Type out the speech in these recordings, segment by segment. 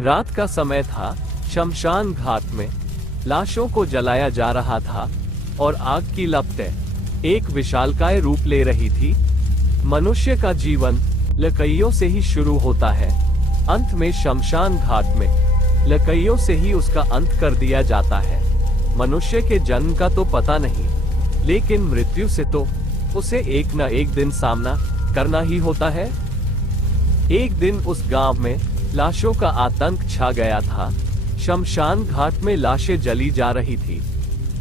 रात का समय था। शमशान घाट में लाशों को जलाया जा रहा था और आग की लपटें एक विशालकाय रूप ले रही थी। मनुष्य का जीवन लकड़ियों से ही शुरू होता है, अंत में शमशान घाट में लकड़ियों से ही उसका अंत कर दिया जाता है। मनुष्य के जन्म का तो पता नहीं, लेकिन मृत्यु से तो उसे एक न एक दिन सामना करना ही होता है। एक दिन उस गांव में लाशों का आतंक छा गया था। शमशान घाट में लाशें जली जा रही थी।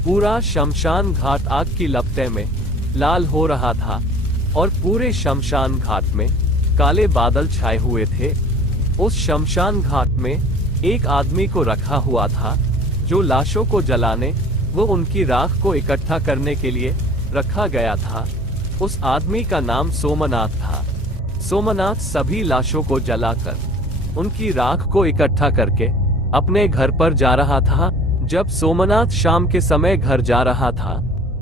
पूरा शमशान घाट आग की लपटें में लाल हो रहा था और पूरे शमशान घाट में काले बादल छाए हुए थे। उस शमशान घाट में एक आदमी को रखा हुआ था जो लाशों को जलाने व उनकी राख को इकट्ठा करने के लिए रखा गया था। उस आदमी का नाम सोमनाथ था। सोमनाथ सभी लाशों को जलाकर उनकी राख को इकट्ठा करके अपने घर पर जा रहा था। जब सोमनाथ शाम के समय घर जा रहा था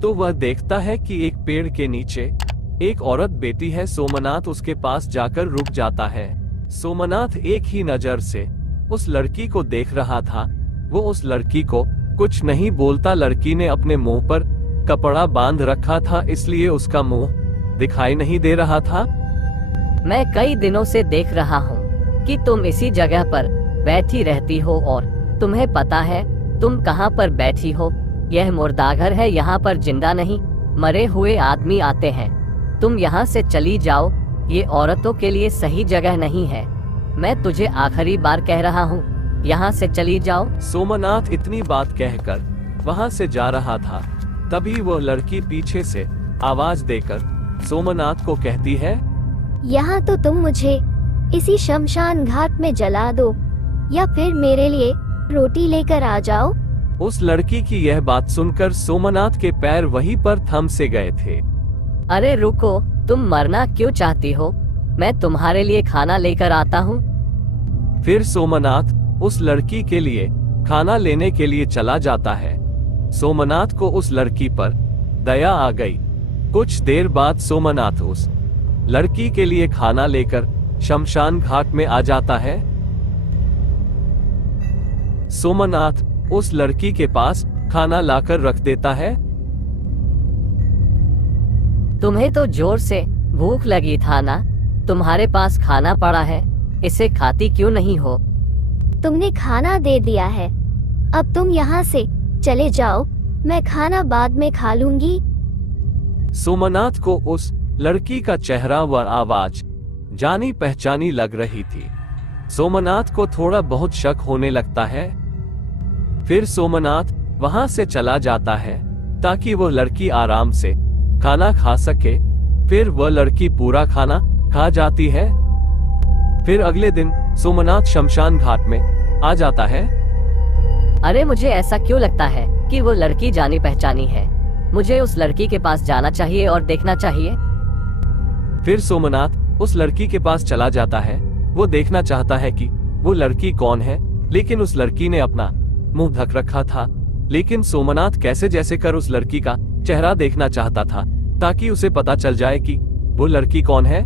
तो वह देखता है कि एक पेड़ के नीचे एक औरत बैठी है। सोमनाथ उसके पास जाकर रुक जाता है। सोमनाथ एक ही नजर से उस लड़की को देख रहा था। वो उस लड़की को कुछ नहीं बोलता। लड़की ने अपने मुंह पर कपड़ा बांध रखा था, इसलिए उसका मुंह दिखाई नहीं दे रहा था। मैं कई दिनों से देख रहा हूँ कि तुम इसी जगह पर बैठी रहती हो और तुम्हें पता है तुम कहाँ पर बैठी हो। यह मुर्दाघर है, यहाँ पर जिंदा नहीं मरे हुए आदमी आते हैं। तुम यहाँ से चली जाओ, ये औरतों के लिए सही जगह नहीं है। मैं तुझे आखिरी बार कह रहा हूँ, यहाँ से चली जाओ। सोमनाथ इतनी बात कहकर वहाँ से जा रहा था। तभी वह लड़की पीछे से आवाज देकर सोमनाथ को कहती है, यहाँ तो तुम मुझे इसी शमशान घाट में जला दो या फिर मेरे लिए रोटी लेकर आ जाओ। उस लड़की की यह बात सुनकर सोमनाथ के पैर वहीं पर थम से गए थे। अरे रुको, तुम मरना क्यों चाहती हो? मैं तुम्हारे लिए खाना लेकर आता हूँ। फिर सोमनाथ उस लड़की के लिए खाना लेने के लिए चला जाता है। सोमनाथ को उस लड़की पर दया आ गई। कुछ देर बाद सोमनाथ उस लड़की के लिए खाना लेकर शमशान घाट में आ जाता है। सोमनाथ उस लड़की के पास खाना लाकर रख देता है। तुम्हें तो जोर से भूख लगी था ना? तुम्हारे पास खाना पड़ा है, इसे खाती क्यों नहीं हो? तुमने खाना दे दिया है, अब तुम यहाँ से चले जाओ, मैं खाना बाद में खा लूंगी। सोमनाथ को उस लड़की का चेहरा व आवाज जानी पहचानी लग रही थी। सोमनाथ को थोड़ा बहुत शक होने लगता है। फिर सोमनाथ वहां से चला जाता है ताकि वह लड़की आराम से खाना खा सके। फिर वह लड़की पूरा खाना खा जाती है। फिर अगले दिन सोमनाथ शमशान घाट में आ जाता है। अरे मुझे ऐसा क्यों लगता है कि वो लड़की जानी पहचानी है? मुझे उस लड़की के पास जाना चाहिए और देखना चाहिए। फिर सोमनाथ उस लड़की के पास चला जाता है। वो देखना चाहता है कि वो लड़की कौन है, लेकिन उस लड़की ने अपना मुंह ढक रखा था। लेकिन सोमनाथ कैसे जैसे कर उस लड़की का चेहरा देखना चाहता था ताकि उसे पता चल जाए कि वो लड़की कौन है।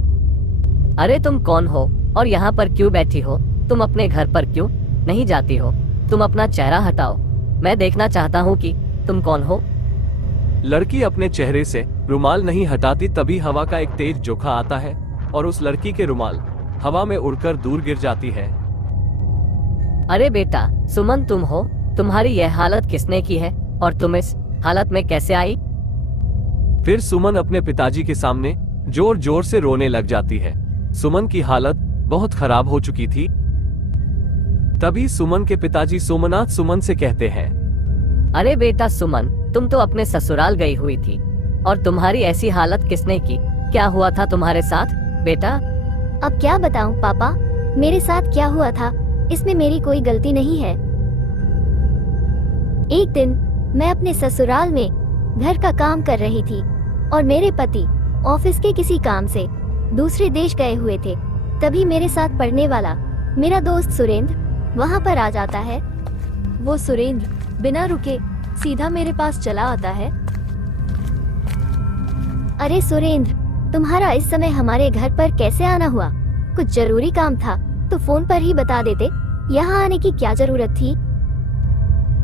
अरे तुम कौन हो और यहाँ पर क्यों बैठी हो? तुम अपने घर पर क्यों नहीं जाती हो? तुम अपना चेहरा हटाओ, मैं देखना चाहता हूँ कि तुम कौन हो। लड़की अपने चेहरे से रुमाल नहीं हटाती। तभी हवा का एक तेज झोंका आता है और उस लड़की के रुमाल हवा में उड़कर दूर गिर जाती है। अरे बेटा सुमन, तुम हो? तुम्हारी यह हालत किसने की है और तुम इस हालत में कैसे आई? फिर सुमन अपने पिताजी के सामने जोर जोर से रोने लग जाती है। सुमन की हालत बहुत खराब हो चुकी थी। तभी सुमन के पिताजी सोमनाथ सुमन से कहते हैं, अरे बेटा सुमन, तुम तो अपने ससुराल गई हुई थी और तुम्हारी ऐसी हालत किसने की? क्या हुआ था तुम्हारे साथ बेटा? अब क्या बताऊं पापा, मेरे साथ क्या हुआ था इसमें मेरी कोई गलती नहीं है। एक दिन मैं अपने ससुराल में घर का काम कर रही थी और मेरे पति ऑफिस के किसी काम से दूसरे देश गए हुए थे। तभी मेरे साथ पढ़ने वाला मेरा दोस्त सुरेंद्र वहां पर आ जाता है। वो सुरेंद्र बिना रुके सीधा मेरे पास चला आता है। अरे सुरेंद्र, तुम्हारा इस समय हमारे घर पर कैसे आना हुआ? कुछ जरूरी काम था तो फोन पर ही बता देते, यहाँ आने की क्या जरूरत थी?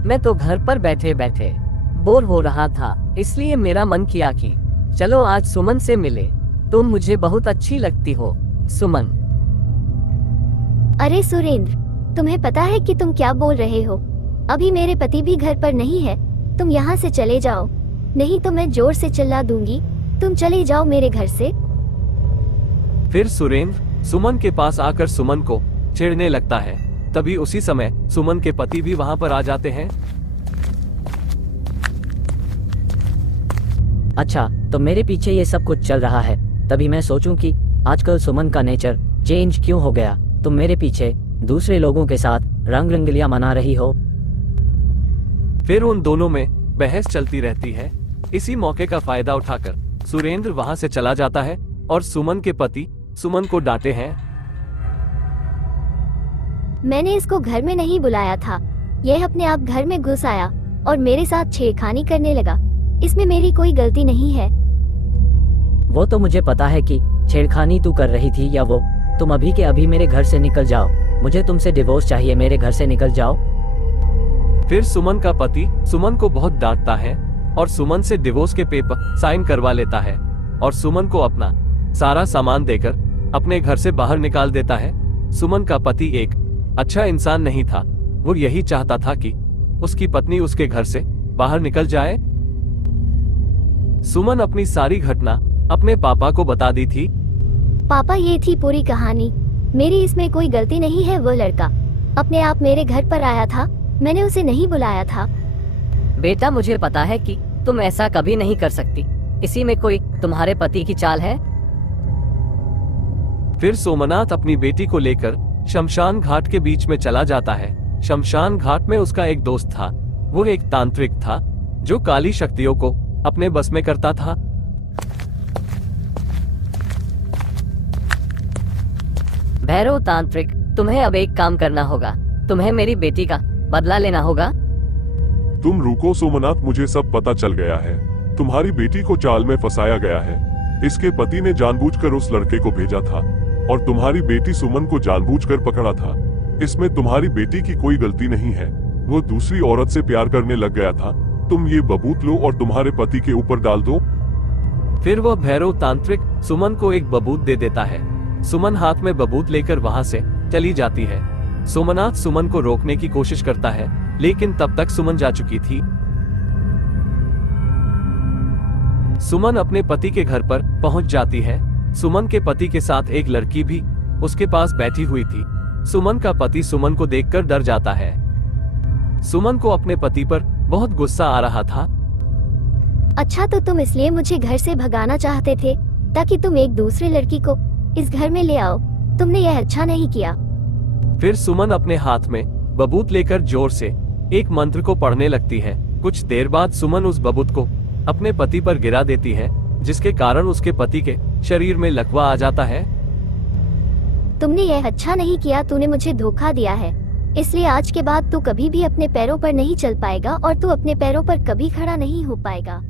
मैं तो घर पर बैठे बैठे बोर हो रहा था, इसलिए मेरा मन किया कि चलो आज सुमन से मिले। तुम मुझे बहुत अच्छी लगती हो सुमन। अरे सुरेंद्र, तुम्हें पता है कि तुम क्या बोल रहे हो? अभी मेरे पति भी घर पर नहीं है। तुम यहाँ से चले जाओ, नहीं तो मैं जोर से चिल्ला दूंगी। तुम चले जाओ मेरे घर से। फिर सुरेंद्र सुमन के पास आकर सुमन को छेड़ने लगता है। तभी उसी समय सुमन के पति भी वहां पर आ जाते हैं। अच्छा, तो मेरे पीछे ये सब कुछ चल रहा है, तभी मैं सोचूं कि आजकल सुमन का नेचर चेंज क्यों हो गया। तुम मेरे पीछे दूसरे लोगों के साथ रंग रंगलियां मना रही हो। फिर उन दोनों में बहस चलती रहती है। इसी मौके का फायदा उठाकर सुरेंद्र वहां से चला जाता है और सुमन के पति सुमन को डांटे हैं। मैंने इसको घर में नहीं बुलाया था। यह अपने आप घर में घुस आया और मेरे साथ छेड़खानी करने लगा। इसमें मेरी कोई गलती नहीं है। वो तो मुझे पता है कि छेड़खानी तू कर रही थी या वो। तुम अभी के अभी मेरे घर से निकल जाओ। मुझे तुमसे डिवोर्स चाहिए, मेरे घर से निकल जाओ। फिर सुमन का पति सुमन को बहुत डांटता है और सुमन से डिवोर्स के पेपर साइन करवा लेता है और सुमन को अपना सारा सामान देकर अपने घर से बाहर निकाल देता है। सुमन का पति एक अच्छा इंसान नहीं था। वो यही चाहता था कि उसकी पत्नी उसके घर से बाहर निकल जाए। सुमन अपनी सारी घटना अपने पापा को बता दी थी। पापा, ये थी पूरी कहानी। मेरी इसमें कोई गलती नहीं है। वो लड़का अपने आप मेरे घर पर आया था, मैंने उसे नहीं बुलाया था। बेटा, मुझे पता है कि तुम ऐसा कभी नहीं कर सकती। इसी में कोई तुम्हारे पति की चाल है। फिर सोमनाथ अपनी बेटी को लेकर शमशान घाट के बीच में चला जाता है। शमशान घाट में उसका एक दोस्त था। वो एक तांत्रिक था जो काली शक्तियों को अपने बस में करता था। भैरव तांत्रिक, तुम्हें अब एक काम करना होगा। तुम्हें मेरी बेटी का बदला लेना होगा। तुम रुको सोमनाथ, मुझे सब पता चल गया है। तुम्हारी बेटी को चाल में फंसाया गया है। इसके पति ने जानबूझकर उस लड़के को भेजा था और तुम्हारी बेटी सुमन को जानबूझकर पकड़ा था। इसमें तुम्हारी बेटी की कोई गलती नहीं है। वो दूसरी औरत से प्यार करने लग गया था। तुम ये बबूत लो और तुम्हारे पति के ऊपर डाल दो। फिर वह भैरव तांत्रिक सुमन को एक बबूत दे देता है। सुमन हाथ में बबूत लेकर वहां से चली जाती है। सोमनाथ सुमन को रोकने की कोशिश करता है, लेकिन तब तक सुमन जा चुकी थी। सुमन अपने पति के घर पर पहुंच जाती है। सुमन के पति के साथ एक लड़की भी उसके पास बैठी हुई थी। सुमन का पति सुमन को देखकर डर जाता है। सुमन को अपने पति पर बहुत गुस्सा आ रहा था। अच्छा, तो तुम इसलिए मुझे घर से भगाना चाहते थे ताकि तुम एक दूसरे लड़की को इस घर में ले आओ। तुमने यह अच्छा नहीं किया। फिर सुमन अपने हाथ में बबूत लेकर जोर से एक मंत्र को पढ़ने लगती है। कुछ देर बाद सुमन उस बबूत को अपने पति पर गिरा देती है, जिसके कारण उसके पति के शरीर में लकवा आ जाता है। तुमने यह अच्छा नहीं किया। तूने मुझे धोखा दिया है, इसलिए आज के बाद तू कभी भी अपने पैरों पर नहीं चल पाएगा और तू अपने पैरों पर कभी खड़ा नहीं हो पाएगा।